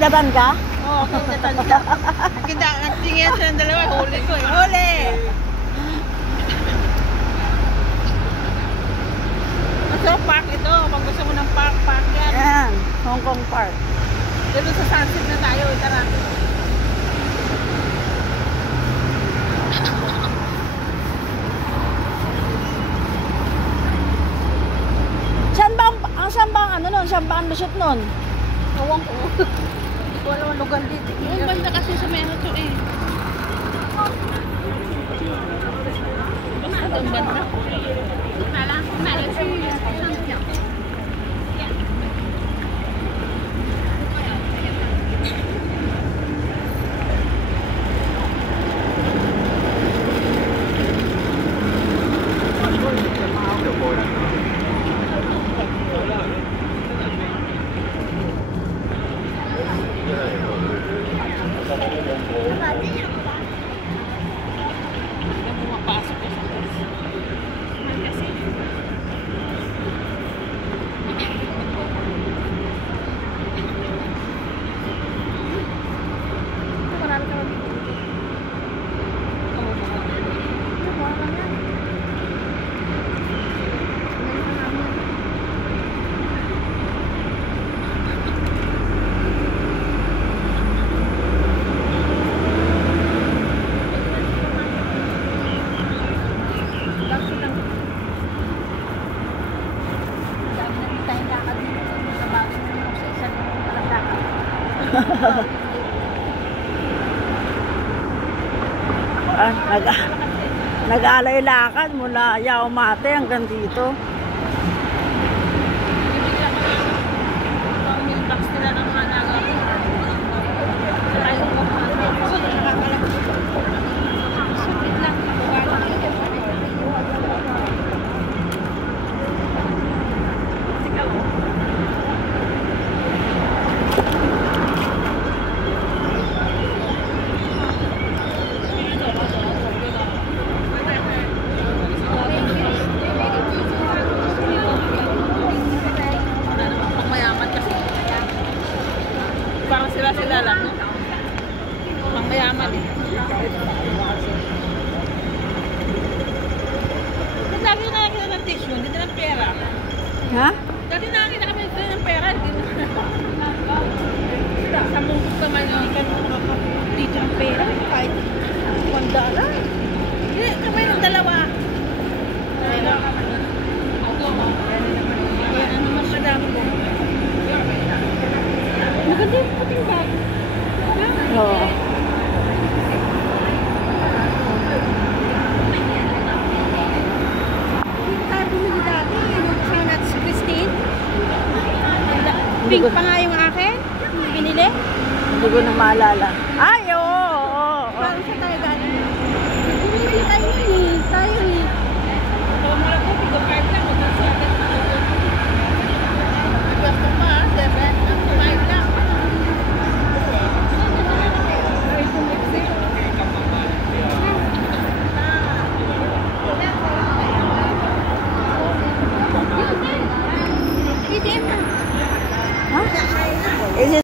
Daban ka? Oo, kinatan ka. Nagtingin siya ng dalawa, huli ko eh. Huli! So, park ito. Kung gusto mo ng park, park yan. Yan, Hong Kong Park. Dito sa sunset na tayo, tara. Saan ba ang ano nun? Saan ba ang lusot nun? Awang ko. Walang lugar dito. Yung banda kasi sa Mexico eh. Basta ang banda. Nag-alay lakad mula Yao Mate hanggang dito. Sila lang, no? Pang mayaman eh. Dati nakakita ng tissue, hindi na ng pera. Ha? Dati nakakita kami ng pera, hindi na. Sa mungkot naman yung dito ang pera, kahit $1. Hindi, kamay ng dalawa. Ano naman madami ko. Maganda yung puting bag. Oo. Dito tayo bumili dati. Yung sana si Christine. Pink pa nga yung akin. Binili. Hindi ko na maalala.